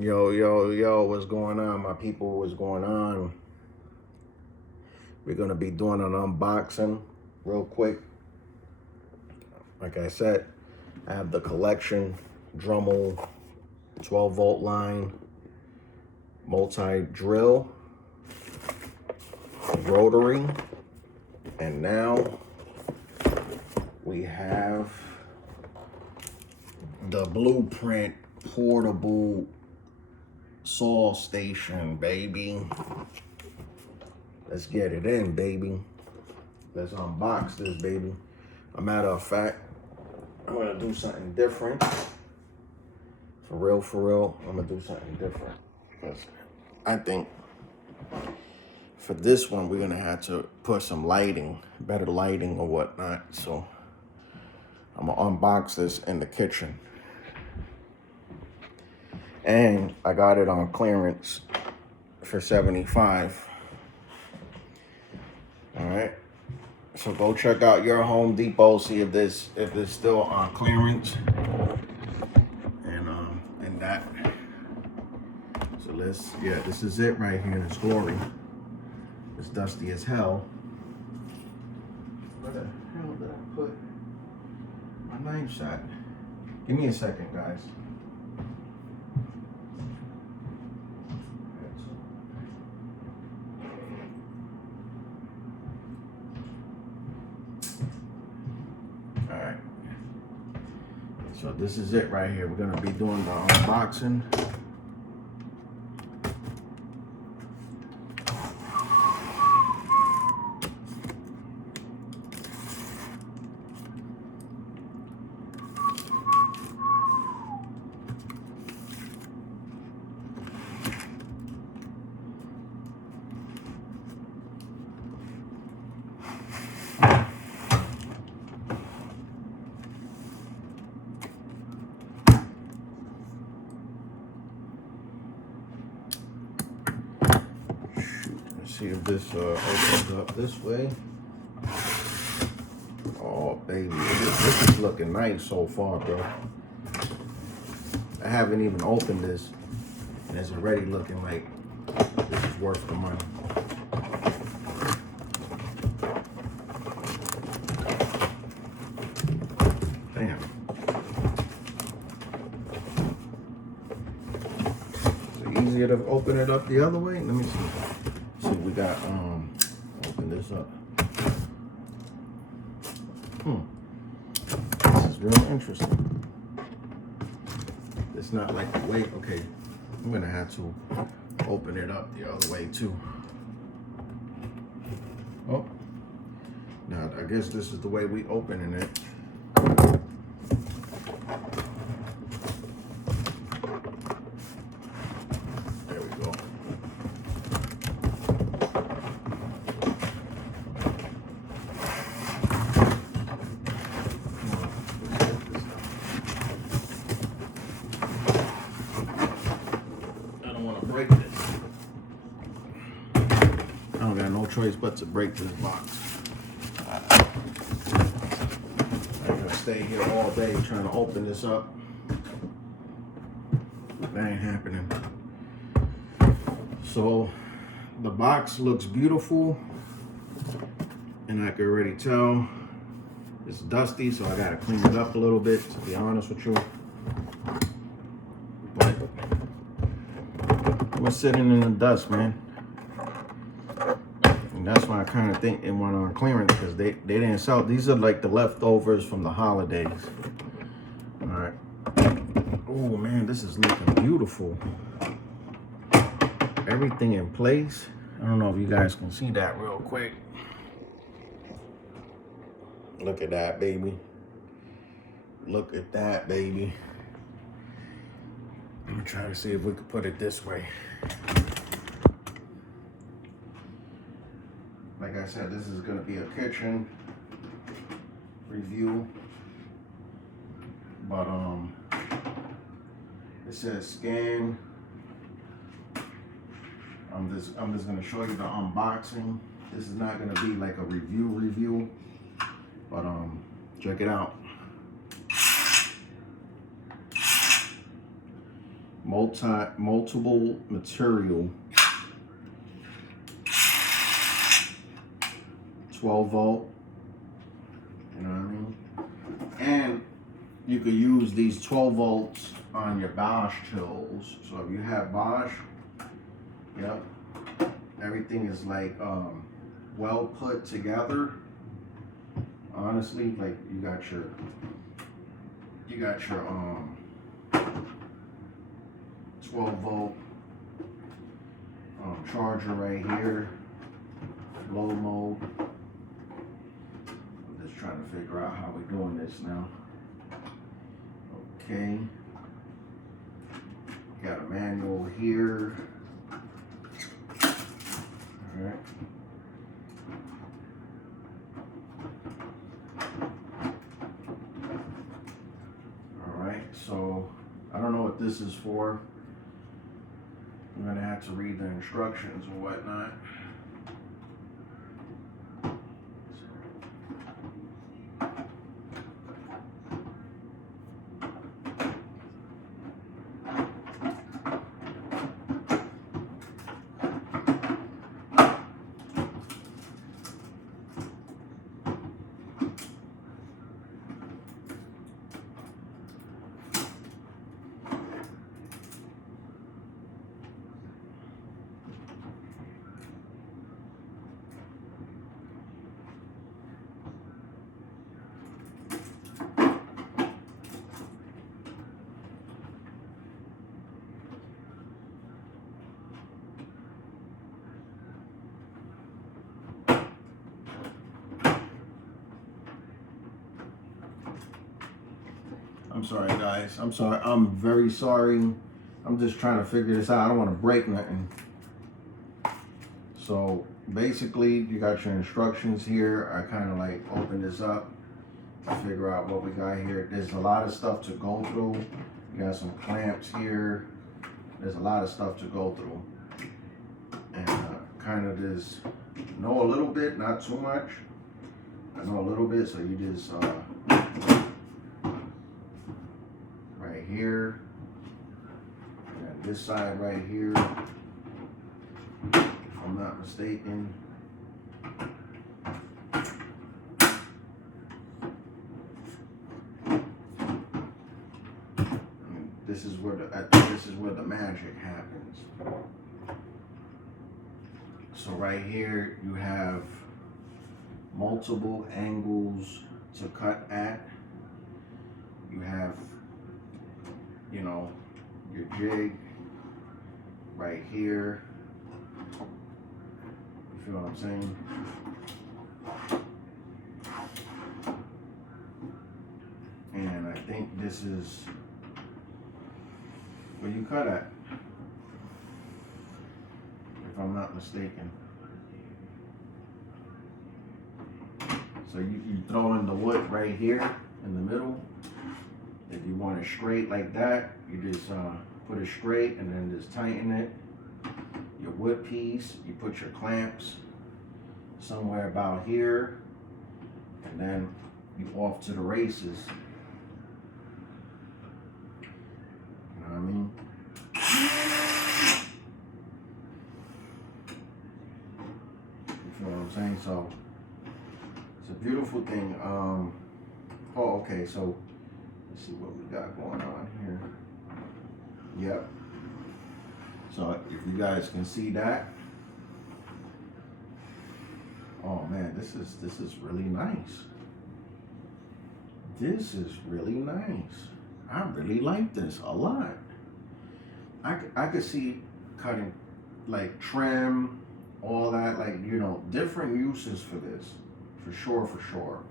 Yo, what's going on, my people? What's going on? We're gonna be doing an unboxing real quick. Like I said, I have the collection Dremel 12-volt line, multi-drill, rotary, and now we have the Blueprint portable saw station, baby. Let's get it in, baby. Let's unbox this, baby. A matter of fact, I'm gonna do something different. For real, I'm gonna do something different. Because I think for this one, we're gonna have to put some lighting, better lighting or whatnot. So I'm gonna unbox this in the kitchen. And I got it on clearance for $75. All right. So go check out your Home Depot, see if this still on clearance. And that. So this is it right here. It's glory. It's dusty as hell. Where the hell did I put my knife shot? Give me a second, guys. All right. So this is it right here. We're gonna be doing the unboxing. See if this opens up this way. Oh, baby, this is looking nice so far, bro. I haven't even opened this, and it's already looking like this is worth the money. Damn. Is it easier to open it up the other way? Let me see. See, we got, open this up. This is real interesting. It's not like the way, okay, I'm gonna have to open it up the other way too. Oh, now I guess this is the way we opening it. There we go. Break this. I don't got no choice but to break this box. I'm gonna stay here all day trying to open this up. That ain't happening. So the box looks beautiful, and I can already tell it's dusty, so I gotta clean it up a little bit, to be honest with you. But we're sitting in the dust, man. And that's why I kind of think it went on clearance, because they didn't sell. These are like the leftovers from the holidays. All right. Oh man, this is looking beautiful. Everything in place. I don't know if you guys can see that real quick. Look at that, baby. Look at that, baby. I'm gonna try to see if we can put it this way. Like I said, this is gonna be a kitchen review, but it says scan. I'm just gonna show you the unboxing. This is not gonna be like a review, but check it out. multiple material, 12 volt, you know what I mean? And you could use these 12 volts on your Bosch tools. So if you have Bosch, yep, everything is like well put together. Honestly, like you got your 12 volt charger right here, low mode. I'm just trying to figure out how we're doing this now. Okay, got a manual here. All right. So I don't know what this is for. I'm gonna have to read the instructions and whatnot. I'm sorry, guys. I'm sorry. I'm very sorry. I'm just trying to figure this out. I don't want to break nothing. So basically, you got your instructions here. I kind of like open this up to figure out what we got here. There's a lot of stuff to go through. You got some clamps here. There's a lot of stuff to go through. And kind of just know a little bit, not too much. I know a little bit, so you just right here, and this side right here, if I'm not mistaken. And this is where the magic happens. So right here you have multiple angles to cut at. You have, you know, your jig right here. You feel what I'm saying? And I think this is where you cut at, if I'm not mistaken. So you throw in the wood right here in the middle. If you want it straight like that, you just put it straight and then just tighten it. Your wood piece, you put your clamps somewhere about here, and then you off to the races. You know what I mean? You feel what I'm saying? So it's a beautiful thing. Oh, okay, so let's see what we got going on here. Yep. So if you guys can see that. Oh man, this is really nice. This is really nice. I really like this a lot. I could see cutting like trim, all that, like, you know, different uses for this. For sure.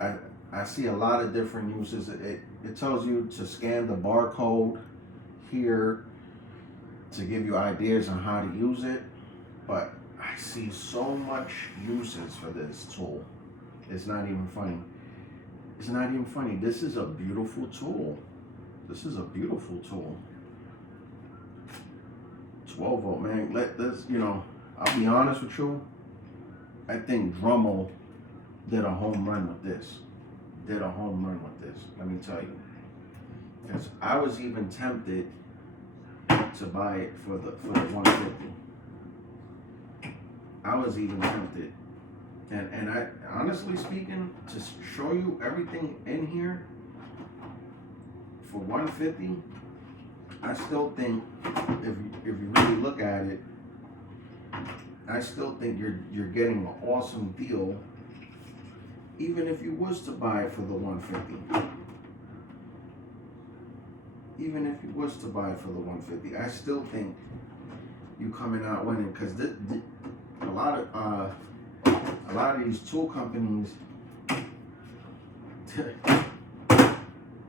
I see a lot of different uses. It tells you to scan the barcode here to give you ideas on how to use it, but I see so much uses for this tool. It's not even funny. It's not even funny. This is a beautiful tool. This is a beautiful tool. 12 volt, man. Let this, you know, I'll be honest with you. I think Dremel did a home run with this. Let me tell you. Because I was even tempted to buy it for the 150. I was even tempted. And I, honestly speaking, to show you everything in here for 150, I still think if you really look at it, I still think you're getting an awesome deal, even if you was to buy it for the 150. Even if you was to buy it for the 150, I still think you coming out winning, because a lot of these tool companies,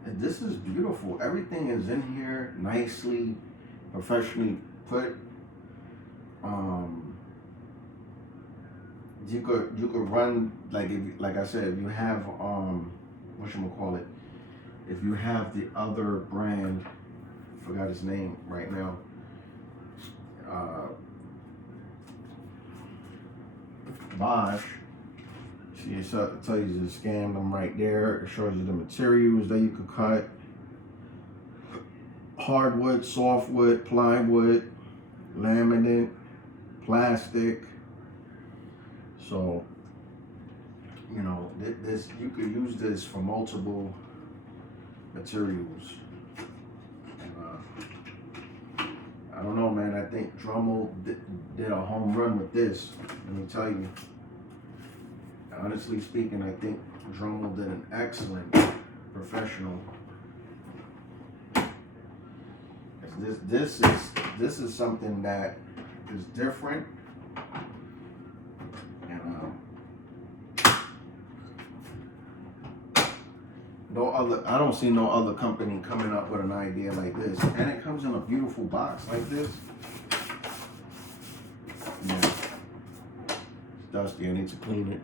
this is beautiful. Everything is in here nicely, professionally put. You could run, like I said, if you have whatchamacallit, if you have the other brand, forgot his name right now, Bosch, she tell you to scan them right there. It shows you the materials that you could cut: hardwood, softwood, plywood, laminate, plastic. So, you know, this, you could use this for multiple materials. And, I don't know, man. I think Dremel did a home run with this. Let me tell you. Honestly speaking, I think Dremel did an excellent professional. This is something that is different. I don't see no other company coming up with an idea like this, and it comes in a beautiful box like this. Yeah, it's dusty. I need to clean it.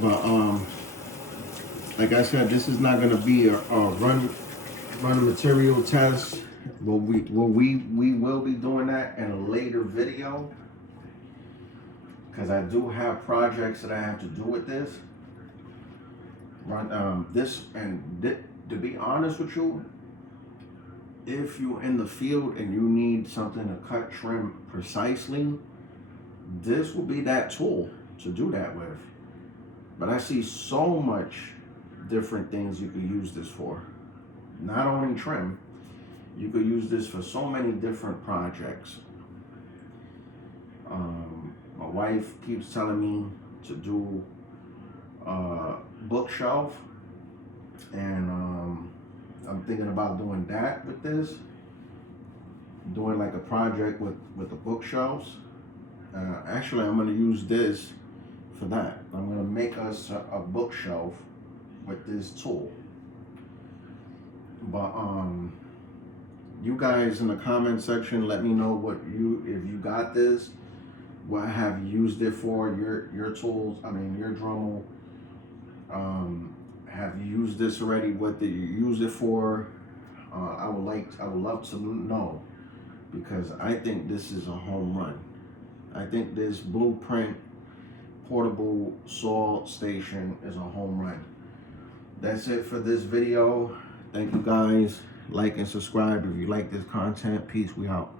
But like I said, this is not gonna be a run material test. We will be doing that in a later video, because I do have projects that I have to do with this. To be honest with you, if you're in the field and you need something to cut trim precisely, this will be that tool to do that with. But I see so much different things you could use this for. Not only trim, you could use this for so many different projects. My wife keeps telling me to do bookshelf, and I'm thinking about doing that with this, doing like a project with the bookshelves. Actually, I'm going to use this for that. I'm going to make us a bookshelf with this tool. But you guys in the comment section, let me know if you got this, what have you used it for, your tools, your Dremel. Have you used this already? What did you use it for? I would love to know, because I think this is a home run. I think this Blueprint portable saw station is a home run. That's it for this video. Thank you guys. Like and subscribe if you like this content. Peace. We out.